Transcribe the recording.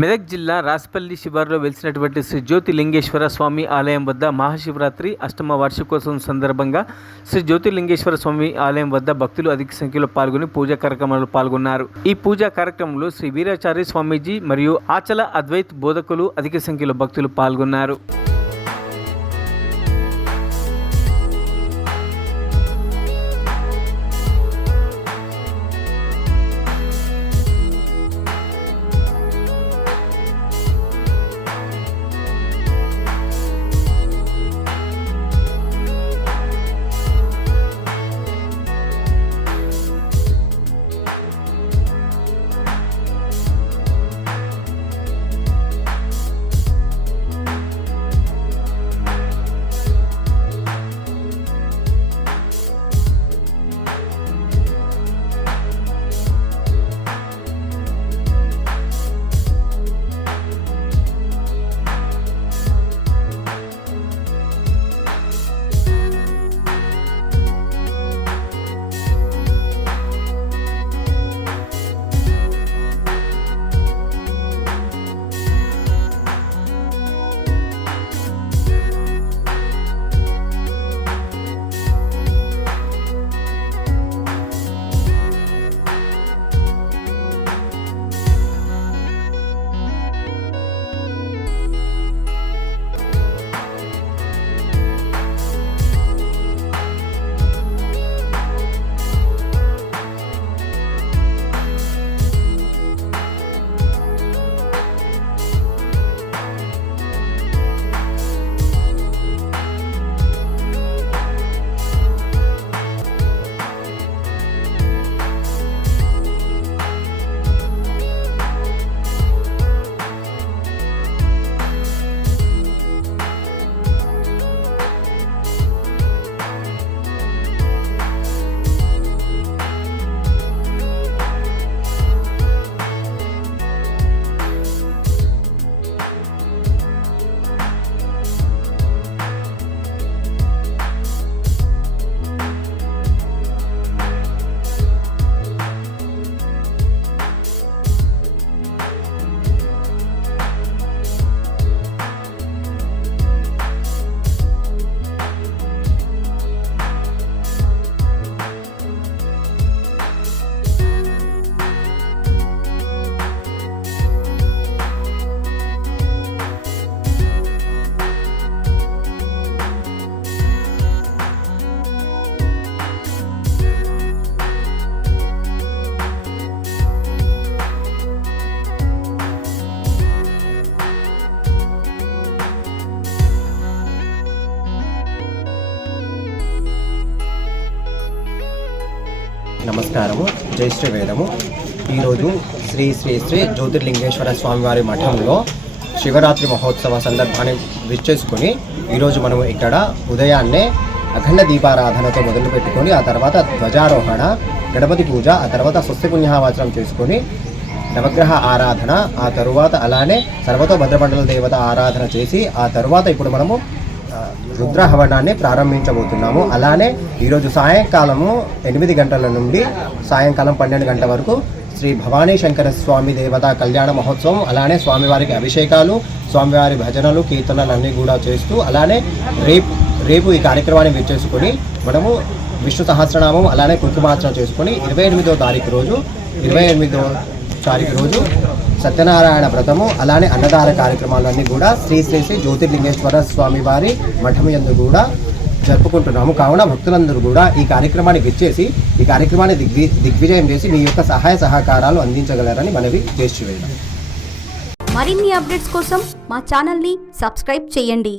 మెదక్ జిల్లా రాసిపల్లి శివారులో వెలిసినటువంటి శ్రీ జ్యోతిలింగేశ్వర స్వామి ఆలయం వద్ద మహాశివరాత్రి అష్టమ వార్షికోత్సవం సందర్భంగా శ్రీ జ్యోతిలింగేశ్వర స్వామి ఆలయం వద్ద భక్తులు అధిక సంఖ్యలో పాల్గొని పూజా కార్యక్రమాల్లో పాల్గొన్నారు. ఈ పూజా కార్యక్రమంలో శ్రీ వీరాచార్య స్వామీజీ మరియు ఆచల అద్వైత్ బోధకులు అధిక సంఖ్యలో భక్తులు పాల్గొన్నారు. నమస్కారము. జై శ్రీ వేదము. ఈరోజు శ్రీ శ్రీ శ్రీ జ్యోతిర్లింగేశ్వర స్వామివారి మఠంలో శివరాత్రి మహోత్సవ సందర్భాన్ని విచ్చేసుకొని ఈరోజు మనము ఇక్కడ ఉదయాన్నే అఖండ దీపారాధనతో మొదలుపెట్టుకొని ఆ తర్వాత ధ్వజారోహణ, గణపతి పూజ, ఆ తర్వాత స్వస్తి పుణ్యవాచనం చేసుకొని నవగ్రహ ఆరాధన, ఆ తరువాత అలానే సర్వతోభద్రమండల దేవత ఆరాధన చేసి ఆ తరువాత ఇప్పుడు మనము రుద్రహవనాన్ని ప్రారంభించబోతున్నాము. అలానే ఈరోజు సాయంకాలము 8 గంటల నుండి సాయంకాలం 12 గంటల వరకు శ్రీ భవానీ శంకర స్వామి దేవత కళ్యాణ మహోత్సవం, అలానే స్వామివారికి అభిషేకాలు, స్వామివారి భజనలు, కీర్తనలు అన్నీ కూడా చేస్తూ అలానే రేపు ఈ కార్యక్రమాన్ని విచ్చేసుకొని మనము విష్ణు సహస్రనామం అలానే కుంకుమార్చన చేసుకొని 28వ తారీఖు రోజు సత్యనారాయణ వ్రతము అలానే అన్నదాన కార్యక్రమాలన్నీ కూడా శ్రీ శ్రీ శ్రీ జ్యోతిర్లింగేశ్వర స్వామి వారి మఠం యందు కూడా జరుపుకుంటున్నాము. కావున భక్తులందరూ కూడా ఈ కార్యక్రమానికి విచ్చేసి ఈ కార్యక్రమాన్ని దిగ్విజయం చేసి మీ యొక్క సహాయ సహకారాలు అందించగలరని మనవి చేసి వేద్దాం. మరిన్ని అప్డేట్స్ కోసం మా ఛానల్ని సబ్స్క్రైబ్ చేయండి.